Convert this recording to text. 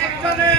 একজনে